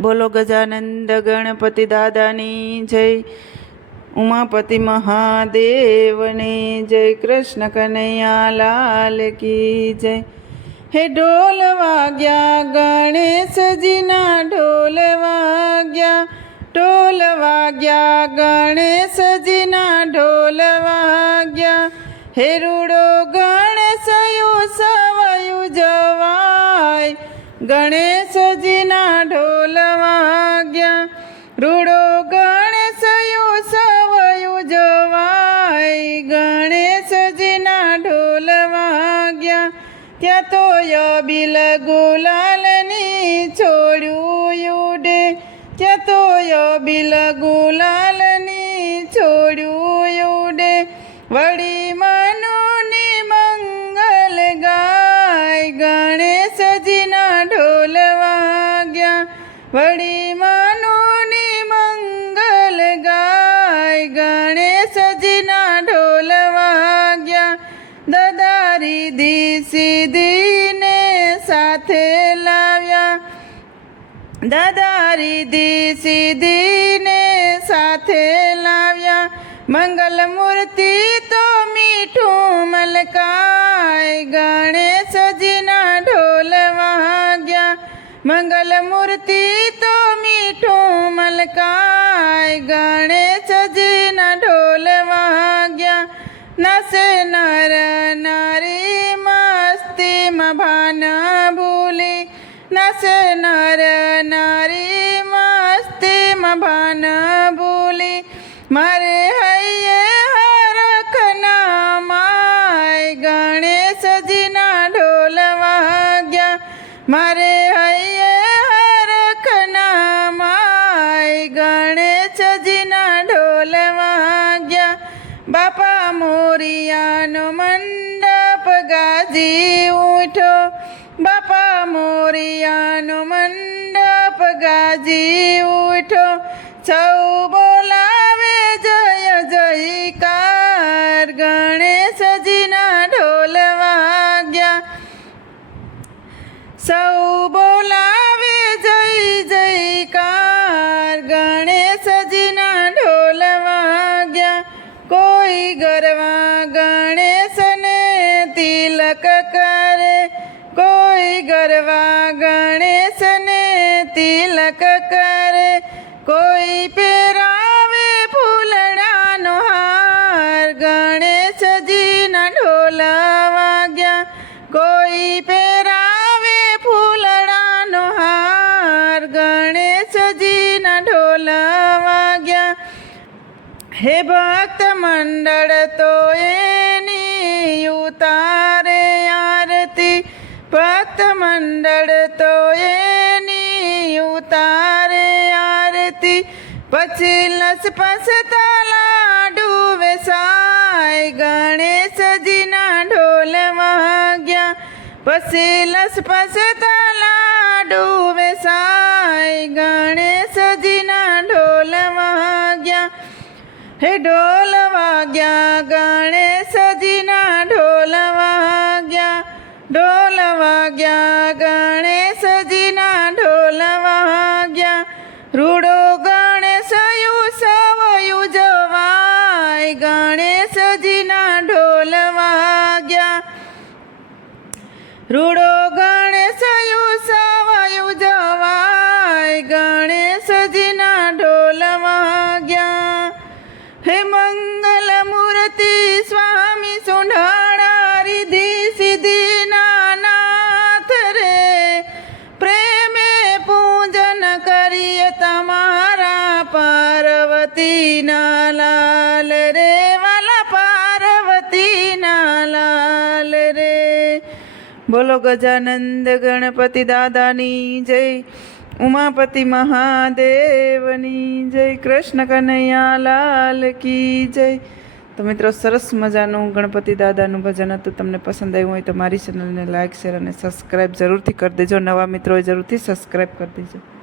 બોલો ગજાનંદ ગણપતિ દાદાની જય. ઉમાપતિ મહાદેવની જય. કૃષ્ણ કનૈયા લાલ કી જય. હે ઢોલ વાગ્યા, ગણેશજીના ઢોલ વાગ્યા. ઢોલ વાગ્યા, ગણેશજીના ઢોલ વાગ્યા. હે રૂડો ગણેશયુ ગણેશજીના ઢોલ વાગ્યા. રૂડો ગણેશયું સવયું જવાય. ગણેશજીના ઢોલ વાગ્યા. ત્યાં તો યબિલ ગુલાલની છોડ્યું વળી મનુની મંગલ ગાય ગણેશજીના ઢોલ વાગ્યા. દદારી દી સીધીને સાથે લાવ્યા. દાદારી દી સીધીને સાથે લાવ્યા. મંગલ મૂર્તિ તો મીઠું મલકાય. ગણેશજીના ઢોલ મંગલ મૂર્તિ તો મીઠું મલકાય. ગણેશજીના ઢોલ વાગ્યા. નસે નર નારી મસ્તીમાં ભાન ભૂલી. નસે નર નારી મસ્તીમાં ભાન ભૂલી. મારે હૈયે હરખના માય ગણેશજીના ઢોલ વાગ્યા. મારે બાપા મોરિયાનો મંડપ ગાજી ઉઠો બાપા મોરિયાનો મંડપ ગાજી ઉઠો સૌ કોઈ ગરવા ગણેશને તિલક કરે. કોઈ ગરવા ગણેશને તિલક કરે. કોઈ પહેરાવે હે ભક્ત મંડળ, તો એની ઉતારે આરતી. ભક્ત મંડળ, તો એની ઉતારે આરતી. પછી લસ પસતા લાડુ વેસાય, ગણેશજીના ઢોલ વાગ્યા. પછી લસ પસતા લાડુ વેસાય, ગણેશજીના ઢોલ વાગ્યા. હે ઢોલ વાગ્યા, ગણેશજીના ઢોલ વાગ્યા ઢોલ વાગ્યા, ગણેશજીના ઢોલ વાગ્યા. રૂડો ગણેશયુ સવયુ જવાય ગણેશજીના ઢોલ વાગ્યા. રૂડો હે મંગલ મૂર્તિ સ્વામી સુંઢાણા રિધિ સિદ્ધિ નાનાથ રે. પ્રેમે પૂજન કરીએ તમારા પાર્વતીના લાલ રે, વાલા પાર્વતીના લાલ રે. બોલો ગજાનંદ ગણપતિ દાદાની જય. ઉમાપતિ મહાદેવની જય, કૃષ્ણ કનૈયા લાલ કી જય. તો મિત્રો, સરસ મજાનું ગણપતિ દાદાનું ભજન હતું. તમને પસંદ આવ્યું હોય તો મારી ચેનલને લાઇક શેર અને સબસ્ક્રાઈબ જરૂરથી કરી દેજો. નવા મિત્રો જરૂરથી સબસ્ક્રાઈબ કરી દેજો.